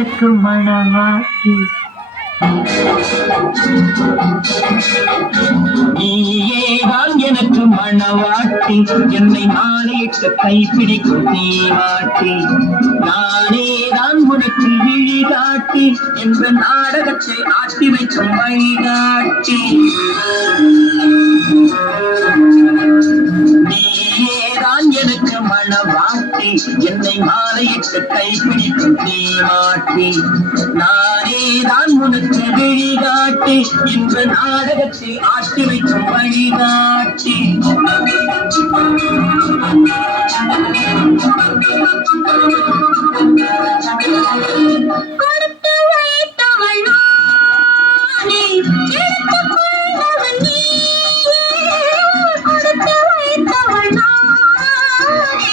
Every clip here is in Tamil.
எனக்கு மணவாட்டி நீயேதான் எனக்கு மணவாட்டி என்னை மாலையிட்ட கைப்பிடிக்கும் நீவாட்டி நானேதான் உனக்கு விழிகாட்டி என்ற நாடகத்தை ஆட்டி வைக்கும் வழிகாட்டி நீயேதான் எனக்கு மணவாட்டி என்னை மாலையிட்ட கைப்பிடிக்கும் நீவாட்டி நானேதான் உனக்கு விழிகாட்டி இந்த நாடகத்தை ஆட்டி வைக்கும் வழிகாட்டி கொடுத்து வைத்தவள் நானே எடுத்துக் கொண்டவன் நீ கொடுத்து வைத்தவள் நானே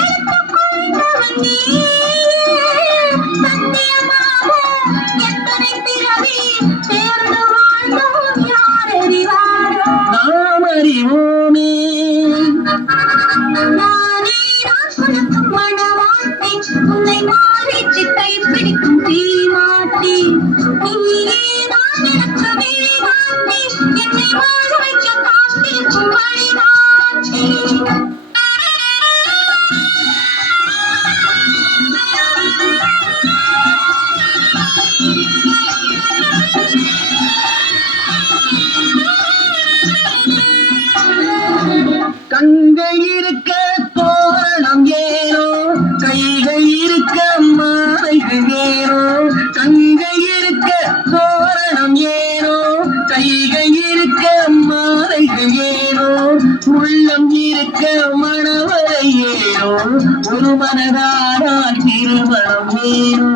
எடுத்துக் கொண்டவன் நீ சத்தியமாக எத்தனை பிறவி சேர்ந்து வாழ்ந்தோம் யார் அறிவாரோ நாம் அறிவோமே நானே நான் கொடுக்கும் மணவாட்டி உன்னை மாறிச்சு கைப்பிடிக்கும் தீமாட்டி நீயேதான் எனக்கு விழிகாட்டி என்னை வாழ வைக்க காத்திருக்கும் வழிகாட்டி கண்கள் இருக்க தோரணம் ஏனோ கைகள் இருக்க மாலைகள் ஏனோ கண்கள் இருக்க தோரணம் ஏனோ கைகள் இருக்க மாலைகள் ஏனோ உள்ளம் இருக்க மணவரை ஏனோ ஒரு மனதாரால் திருமணம் ஏனோ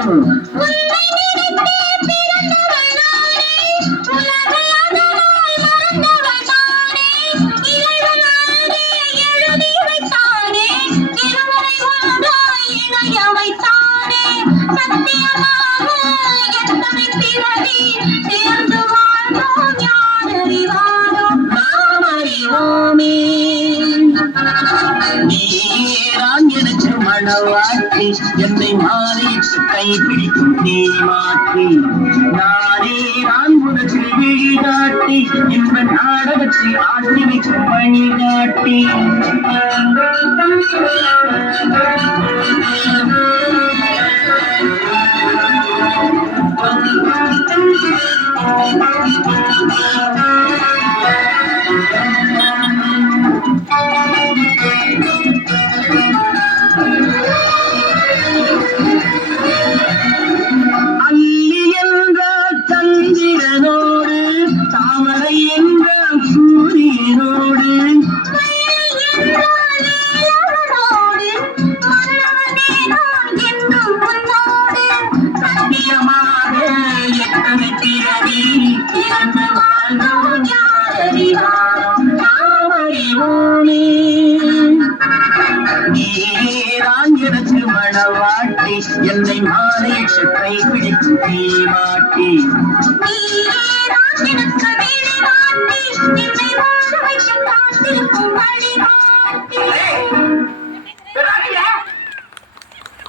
நீதான் எனக்கு மணவாட்டி என்னை மாறிட்டு கைப்பிடிக்கும் தீமாட்டி நானேதான் உனக்கு விழிகாட்டி இந்த நாடகத்தை ஆட்டி வைக்கும் வழிகாட்டி அல்லி என்ற சந்திரனோடு தாமரை என்ற சூரியனோடு சத்தியமாக எத்தனை பிறவி இறந்து வாழ்ந்தோம் யார் அறிவாரோ நாம் அறிவோமே நீதான் எனக்கு மணவாட்டி என்னை மாலையிட்டு கைப்பிடிக்கும் தீமாட்டி நீதான் எனக்கு விழிகாட்டி என்னை வாழ வைக்க காத்திருக்கும் வழிகாட்டி